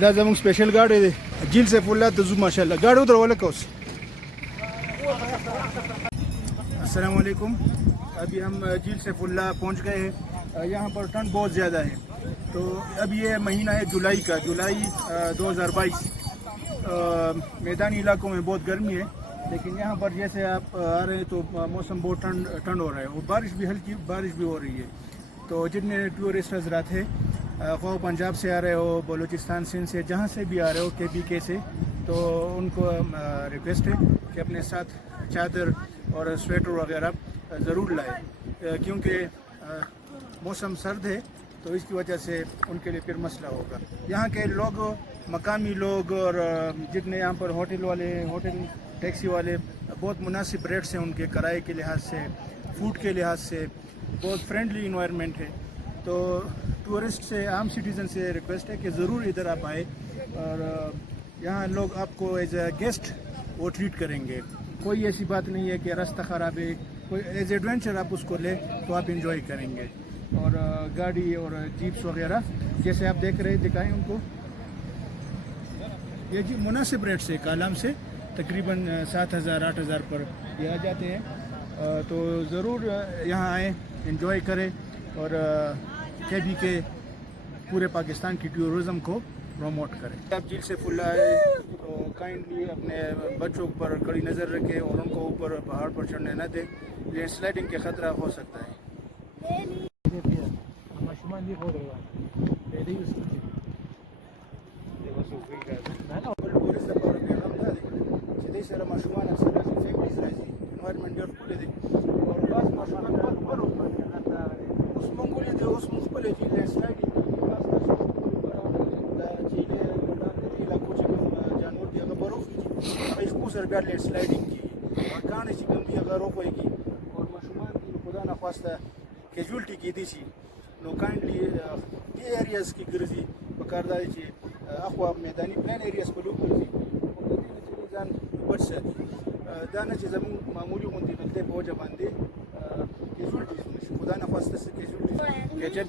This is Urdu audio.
دا زموږ سپیشل گاڑی دی جیل سیف الله ته ځو ماشاءالله گاڑی ودرول کوس. السلام علیکم. ابھی ہم جیل سیف اللہ پہنچ گئے ہیں. یہاں پر ٹھنڈ بہت زیادہ ہے. تو اب یہ مہینہ ہے جولائی کا، جولائی 2022. میدانی علاقوں میں بہت گرمی ہے، لیکن یہاں پر جیسے آپ آ رہے ہیں تو موسم بہت ٹھنڈ ہو رہا ہے اور بارش بھی ہلکی بارش بھی ہو رہی ہے. تو جتنے ٹورسٹ حضرات ہیں، خواہ پنجاب سے آ رہے ہو، بلوچستان سندھ سے، جہاں سے بھی آ رہے ہو، KPK سے، تو ان کو ریکویسٹ ہے کہ اپنے ساتھ چادر اور سویٹر وغیرہ ضرور لائیں، کیونکہ موسم سرد ہے تو اس کی وجہ سے ان کے لیے پھر مسئلہ ہوگا. یہاں کے لوگ، مقامی لوگ اور جتنے یہاں پر ہوٹل والے، ہوٹل ٹیکسی والے، بہت مناسب ریٹس ہیں ان کے، کرائے کے لحاظ سے، فوڈ کے لحاظ سے بہت فرینڈلی انوائرمنٹ ہے. تو ٹورسٹ سے، عام سٹیزن سے ریکویسٹ ہے کہ ضرور ادھر آپ آئے اور یہاں لوگ آپ کو ایز اے گیسٹ وہ ٹریٹ کریں گے. کوئی ایسی بات نہیں ہے کہ راستہ خراب ہے، کوئی ایز ایڈونچر آپ اس کو لیں تو آپ انجوائے کریں گے. اور گاڑی اور جیپس وغیرہ جیسے آپ دیکھ رہے، دکھائیں ان کو. یہ جی مناسب ریٹ سے کالام سے تقریباً 7,000 8,000 پر یہ آ جاتے ہیں. تو ضرور یہاں آئیں، انجوائے کریں اور KPK پورے پاکستان کی ٹورزم کو پروموٹ کریں. آپ جیل سیف اللہ آئے تو کائنڈلی اپنے بچوں پر کڑی نظر رکھیں اور ان کو اوپر پہاڑ پر چڑھنے نہ دیں. لینڈ سلائڈنگ کے خطرہ ہو سکتا ہے. لینڈ سلائڈنگ کی کان چې کوم دی هغه روپويږي او ماشومان دي خدا نه خواسته کیجوالټي کېدی شي. نو کایندلی دې ایریاز کې ګرځي پکار دی چې اخوا میداني پلان ایریاز په لوګ ګرځي او د دې چې ځان بچ ساتي. دا نه چې زموږ معمولي غونډې دلته په وجه باندې کیجوالټي شي، خدا نه خواسته کیجوالټي کې جب